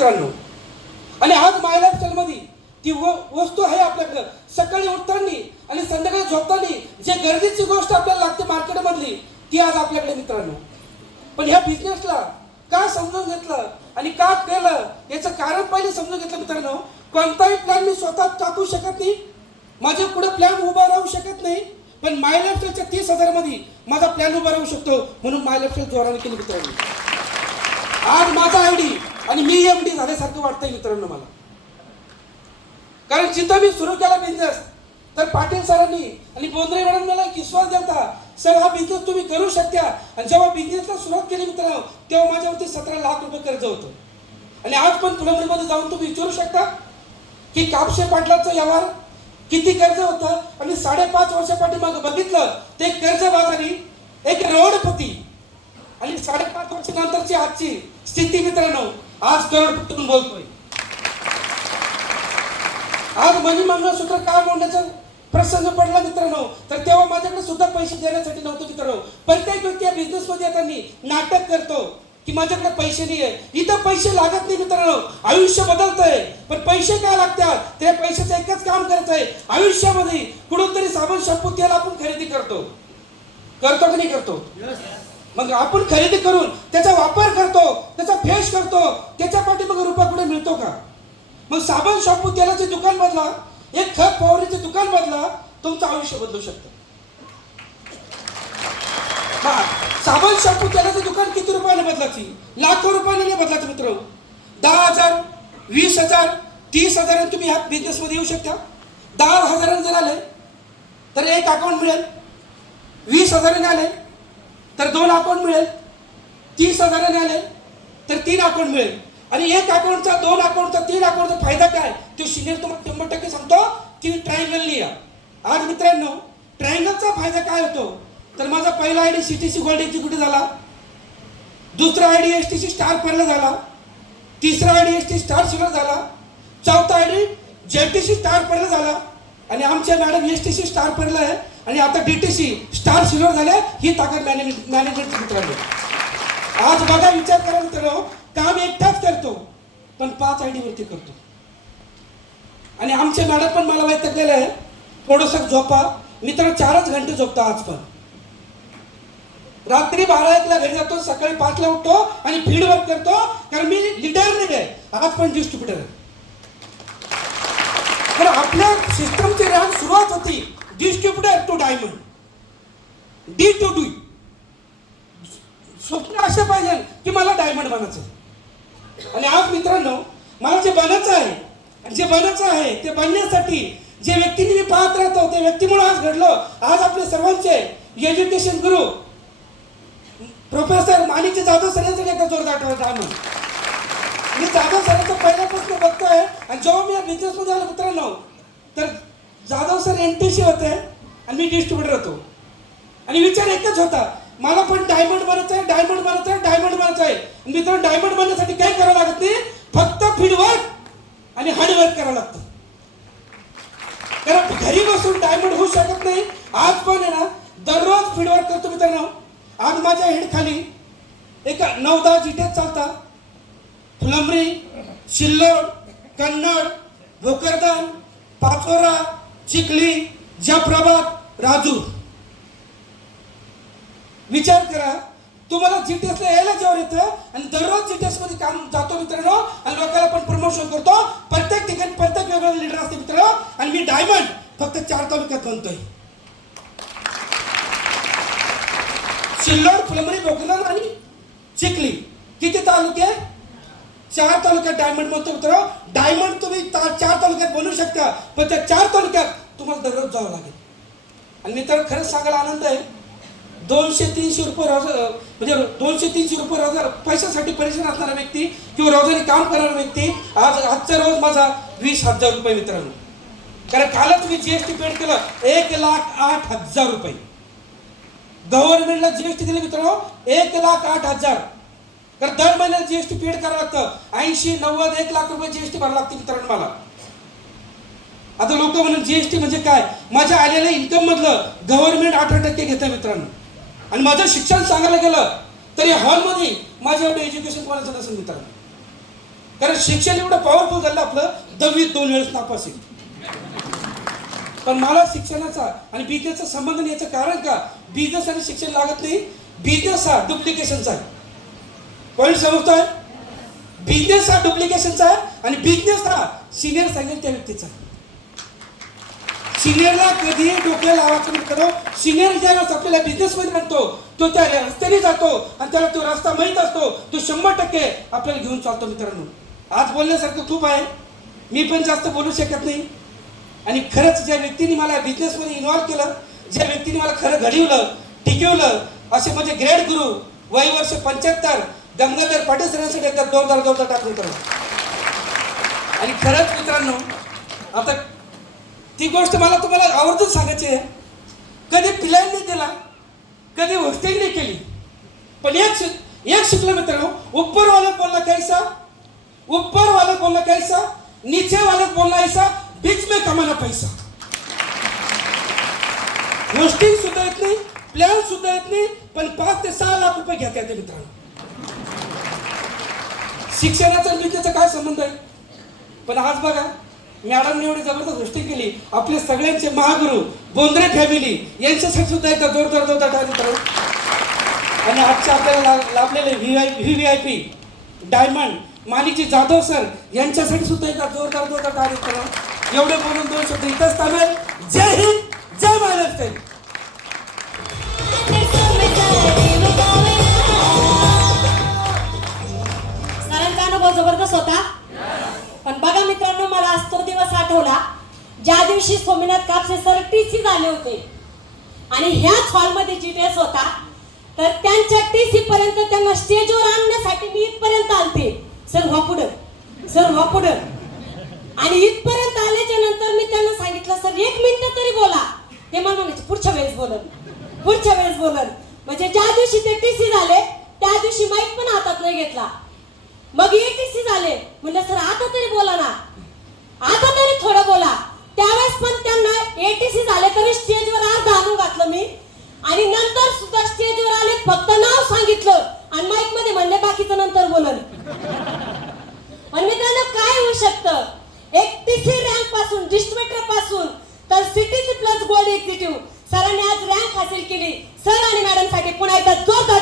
मित्रांनो. आणि आज माय लाईफस्टाईलमध्ये ती वस्तू आहे आपल्याकडं. सकाळी उठताना आणि संध्याकाळी झोपताना जे गरजेची गोष्ट आपल्याला लागते मार्केटमधली ती आज आपल्याकडे मित्रांनो. पण ह्या बिझनेसला का समजून घेतलं आणि का केलं याचं कारण पहिले समजून घेतलं मित्रांनो. कोणताही प्लॅन मी स्वतः टाकू शकत नाही, माझे पुढे प्लॅन उभा राहू शकत नाही, पण माय लाईफस्टाईलच्या 30,000 मध्ये माझा प्लॅन उभा राहू शकतो. म्हणून माय लाईफस्टाईल जोराने केली मित्रांनो. आज माझा आयडी आणि मी एमडी झाल्यासारखं वाटतंय मित्रांनो मला. कारण जिथं मी सुरू केला बिझनेस तर पाटील सरांनी आणि बोंद्रे मॅडम मला एक विश्वास द्यायचा, सर हा बिझनेस तुम्ही करू शकता. आणि जेव्हा बिझनेसला सुरुवात केली मित्रांनो तेव्हा माझ्यावरती 17 लाख रुपये कर्ज होतं. आणि आज पण फुलंब्रीमध्ये जाऊन तुम्ही विचारू शकता की कापसे पाटलाचं व्यवहार किती कर्ज होतं आणि 5.5 वर्षापाठीमागे बघितलं ते कर्जबाजारी एक रोडपती आणि 5.5 वर्षानंतरची आजची स्थिती मित्रांनो आज करोडपतीतून बोलतोय. आज मनी मंगळसूत्र का मोडण्याचा प्रसंग पडला मित्रांनो तर तेव्हा माझ्याकडे सुद्धा पैसे देण्यासाठी नव्हते मित्रांनो. प्रत्येक व्यक्ती या बिझनेस मध्ये येताना नाटक करतो की माझ्याकडे पैसे नाही आहे. इथं पैसे लागत नाही मित्रांनो, आयुष्य बदलतंय. पण पैसे काय लागतात त्या पैशाचं एकच काम करायचंय, आयुष्यामध्ये कुठून साबण शॅम्पू तेल आपण खरेदी करतो की नाही करतो. मग आपण खरेदी करून त्याचा वापर करतो, त्याचा फेस करतो, त्याच्या पाठीमागे रुपया कुठे मिळतो का. मग साबण शॅम्पू तेलाचे दुकान बदला, एक खत फवारणीचे दुकान बदला, तुमचं आयुष्य बदलू शकतं. साबण शॅम्पू तेलाचं दुकान किती रुपयाने बदलायची, लाखो रुपयाने नाही बदलायचं मित्र. 10,000 20,000 30,000 तुम्ही ह्या बिझनेस मध्ये येऊ शकता. 10,000 जर आले तर एक अकाउंट मिळेल, 20,000 आले तर 2 अकाउंट मिळेल, 30,000 आले तर 3 अकाउंट मिळेल. आणि एक अकाउंटचा 2 अकाउंटचा 3 अकाउंटचा फायदा काय तो सिनियर तुम्हाला 100% सांगतो की ट्रायंगल लिहा. आज मित्रांनो ट्रायंगलचा फायदा काय होतो तर माझा पहिला आयडी सीटीसी गोल्ड एक्झिक्युटिव्ह झाला, दुसरा आयडी एसटीसी स्टार पर्ल झाला, तिसरा आयडी एसटी स्टार सिल्वर झाला, चौथा आयडी जेटीसी स्टार पर्ल झाला आणि आमच्या मॅडम एसटीसी स्टार पर्ल आहे आणि आता डीटीसी स्टार सिल्वर झाले. ही ताकद मॅनेजमेंटची मित्रांनो. आज बघा विचार करा मित्रांनो, काम एकटाच करतो पण 5 आयडी वरती करतो. आणि आमचे मॅडम पण मला वैतागलेलं आहे थोडंसं झोपा मित्रांनो, 4च घंटे झोपता. आज पण रात्री 12-1ला घरी जातो, सकाळी 5ला उठतो आणि फील्ड वर्क करतो. कारण मी लिडर नाही आहे, आज पण डिस्ट्रीब्युटर आहे. तर आपल्या सिस्टमची रान सुरुवात होती distributor to diamond, D to D. स्वप्न असे पाहिजे की मला डायमंड बनायचं. आणि आज मित्रांनो मला जे बनायचं आहे ते बनण्यासाठी जे व्यक्तींनी मी पाहत राहतो त्या व्यक्तीमुळे आज घडलो. आज आपले सर्वांचे एज्युकेशन गुरु प्रोफेसर माणिकजी जाधव सर यांचं एकदा जोरदार आम्ही मी जाधव सरांचं पहिल्यापासून बघतोय. आणि जेव्हा मी या बिझनेस मध्ये आलो मित्रांनो तर जाधव सर एनटीसी होते आणि मी डिस्ट्रीब्युटर होतो. आणि विचार एकच होता, मला पण डायमंड बनायचं आहे, डायमंड बनायचं आहे, डायमंड बनायचं आहे. मित्रांनो डायमंड बनण्यासाठी काय करावं लागत नाही, फक्त फीडवर्क आणि हार्डवर्क करावं लागतं. कारण घरी बसून डायमंड होऊ शकत नाही. आज पण आहे ना दररोज फीडवर्क करतो मित्रांनो. आज माझ्या हेड खाली एक 9-10 जिटेच चालतात. फुलंब्री, सिल्लोड, कन्नड, भोकरदन, पाचोरा, चिखली, जाफराबाद, राजूर. विचार करा तुम्हाला जीटीएसला यायला जेव्हा येतं आणि दररोज जीटीएस मध्ये काम जातो मित्रांनो आणि लोकांना पण प्रमोशन करतो. प्रत्येक ठिकाणी प्रत्येक वेगवेगळं लीडर असते मित्रांनो. आणि मी डायमंड फक्त 4 तालुक्यात बनतोय, सिल्लोड, फुलंब्री, भोकरदन आणि चिखली. किती तालुके, 4 तालुक्यात डायमंड बनतो मित्रांनो. डायमंड तुम्ही 4 तालुक्यात बनवू शकता पण त्या 4 तालुक्यात तुम्हाला दररोज जावं लागेल. आणि मित्रांनो खरंच सांगायला आनंद आहे, 200-300 रुपये रोज म्हणजे 200-300 रुपये रोज पैशासाठी परेशान असणारा व्यक्ती किंवा रोजाने काम करणारा व्यक्ती आजचा रोज माझा 20,000 रुपये मित्रांनो. कारण कालच मी जीएसटी पेड केलं 1,08,000 रुपये. गव्हर्नमेंटला जीएसटी दिले मित्रांनो 1,08,000. कारण दर महिन्याला जीएसटी पेड करावं लागतं. 80-90-1 लाख रुपये जीएसटी भरावं लागते मित्रांनो मला. आता लोक म्हणून जीएसटी म्हणजे काय, माझ्या आलेल्या इन्कम मधलं गव्हर्नमेंट 18% घेतं मित्रांनो. आणि माझं शिक्षण सांगायला गेलं तर या हॉलमध्ये माझं एवढं एज्युकेशन कोणाचं नसेल मित्रांनो. कारण शिक्षण एवढं पॉवरफुल झालं आपलं 10वीत 2 वेळेस नापास आहे. पण मला शिक्षणाचा आणि बिझनेसचा संबंध नाही. याचं कारण का, बिझनेस आणि शिक्षण लागत नाही. बिझनेस हा डुप्लिकेशनचा आहे. पॉईंट समजतोय? बिझनेस हा डुप्लिकेशनचा आहे आणि बिझनेस हा सिनियर सांगेल त्या व्यक्तीचा आहे. सिनियरला कधी डोक्याला लावायचं मित्र. सिनियर ज्यावेळेस आपल्याला बिझनेसमध्ये आणतो तो त्या रस्त्याने जातो आणि त्याला तो रस्ता माहीत असतो. तो 100% आपल्याला घेऊन चालतो मित्रांनो. आज बोलण्यासारखं खूप आहे, मी पण जास्त बोलू शकत नाही. आणि खरंच ज्या व्यक्तीने मला बिझनेसमध्ये इन्व्हॉल्व केलं, ज्या व्यक्तीने मला खरं घडवलं, टिकवलं, असे म्हणजे ग्रेट गुरु, वय वर्ष 75 गंगाधर पाटील सरांसाठी एकदा जोरदार टाकून करा. आणि खरंच मित्रांनो, आता ती गोष्ट मला तुम्हाला आवर्जून सांगायची आहे. कधी प्लॅन नाही केला, कधी हॉस्टेल नाही केली, पण एक शिकलो मित्रांनो, ऊपर वाले बोलना कैसा, ऊपर वाले बोलना कैसा, नीचे वाले बोलना ऐसा, बीच में कमाना पैसा. हॉस्टेल सुद्धा येत नाही, प्लॅन सुद्धा येत नाही, पण 5 ते 6 लाख रुपये घेता येते मित्रांनो. शिक्षणाचा आणि बिझनेसचा काय संबंध आहे? पण आज बघा, मॅडमने एवढी जबरदस्त गोष्टी केली. आपले सगळ्यांचे महागुरु बोंद्रे फॅमिली यांच्यासाठी सुद्धा एकदा जोरदार टाळी करू. आणि आजच्या आपल्याला लाभलेले VVIP डायमंड माणिकजी जाधव सर यांच्यासाठी सुद्धा एकदा जोरदार टाळी करू. एवढे बोलून 2 शब्द इथंच थांबेल. जय हिंद, जय महाराष्ट्र. सरांचा अनुभव जबरदस्त होता. पण बघा मित्रांनो, मला आज तो दिवस आठवला ज्या दिवशी सोमनाथ कापसे सर TC झाले होते. आणि ह्याच हॉलमध्ये GTS होता. तर त्यांच्या TC पर्यंत त्यांना स्टेजवर आणण्यासाठी मी इथपर्यंत आलते. सर व्हा पुढं, सर व्हा पुढं. आणि इथपर्यंत आल्याच्या नंतर मी त्यांना सांगितलं, सर 1 मिनिट तरी बोला. ते मला म्हणायचे पुढच्या वेळेस बोलन. म्हणजे ज्या दिवशी ते TC झाले त्या दिवशी माईक पण हातात नाही घेतला. मग ATC झाले, म्हणजे सर आता तरी बोला ना, आता तरी थोडं बोला. त्यावेळेस पण त्यांना ATC झाले तरी स्टेजवर अर्ध आणून घातलं मी. आणि नंतर सुद्धा स्टेजवर आले, फक्त नाव सांगितलं आणि माईक मध्ये म्हणले बाकीचं नंतर बोलन. पण मित्रांनो, काय होऊ शकतं, एक TC रँक पासून, डिस्ट्रिब्युटर पासून तर CTC प्लस गोल्ड एक्झिक्युटिव्ह सरांनी आज रँक हासिल केली. सर आणि मॅडम साठी पुन्हा एकदा जोरदार